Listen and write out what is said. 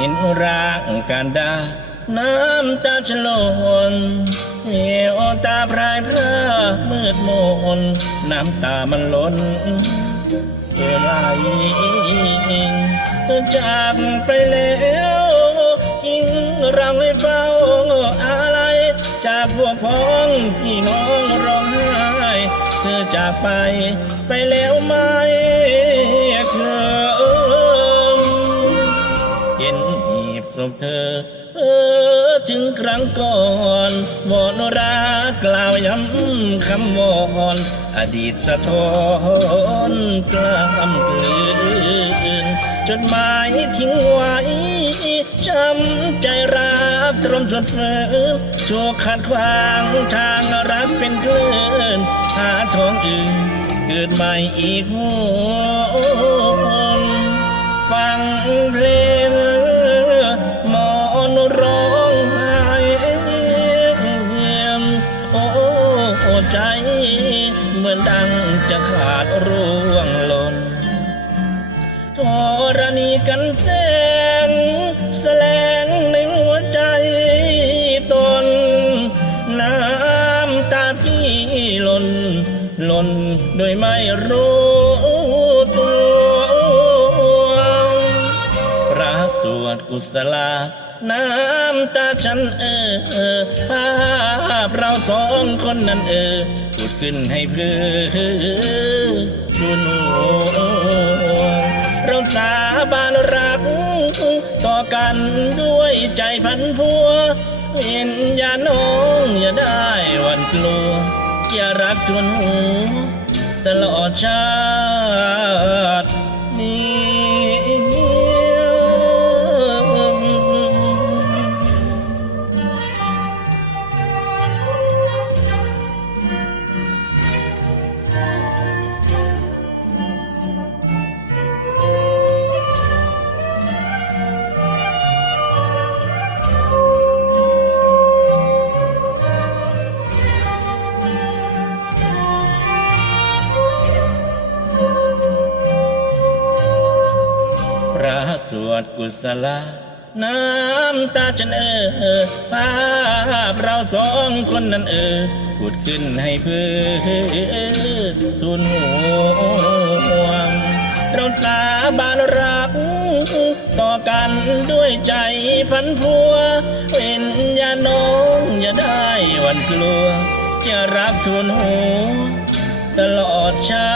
อินร่างการดา น้ำตาฉลนเหี่ยวตาพรายพระมืดมน น้ำตามันล้นเธอไหลเธอจากไปแล้วยิ่งเราให้เฝ้าอะไร จากพวกพ้องพี่น้องร้องไห้ เธอจากไปไปแล้วม่เพเธอ เออถึงครั้งก่อนวอนรักกล่าวย้ำคำวอนอดีตสะท้อนกล้ำกลืนจดหมายทิ้งไว้จำใจรักตรมสุดฝืนถูกขัดขวางทางรักเป็นคลื่นหาทองอื่นเกิดใหม่อีกหน ใจ เหมือนดังจะขาดร่วงหล่นธรณีกันแสงแสลงในหัวใจตน น้ำตาพี่หล่นหล่นโดยไม่รู้ตัวพระสวดกุศลา น้ำตาฉันเออเออภาพเราสองคนนั้นเออพูดขึ้นให้เพื่อชุนหัวเราสาบานรัก ต่อกันด้วยใจพันพัวเวียนยาน้องอย่าได้วันกลัว อย่ารักทวนหูตลอดชาติ สวดกุศลาน้ำตาฉันเออภาพเราสองคนนั้นเออพูดขึ้นให้เพื่อทุนห่วงเราสาบานรัก ต่อกันด้วยใจพันพัวเว้นยาน้องอย่าได้วันกลัว จะรักทุนหูตลอดชา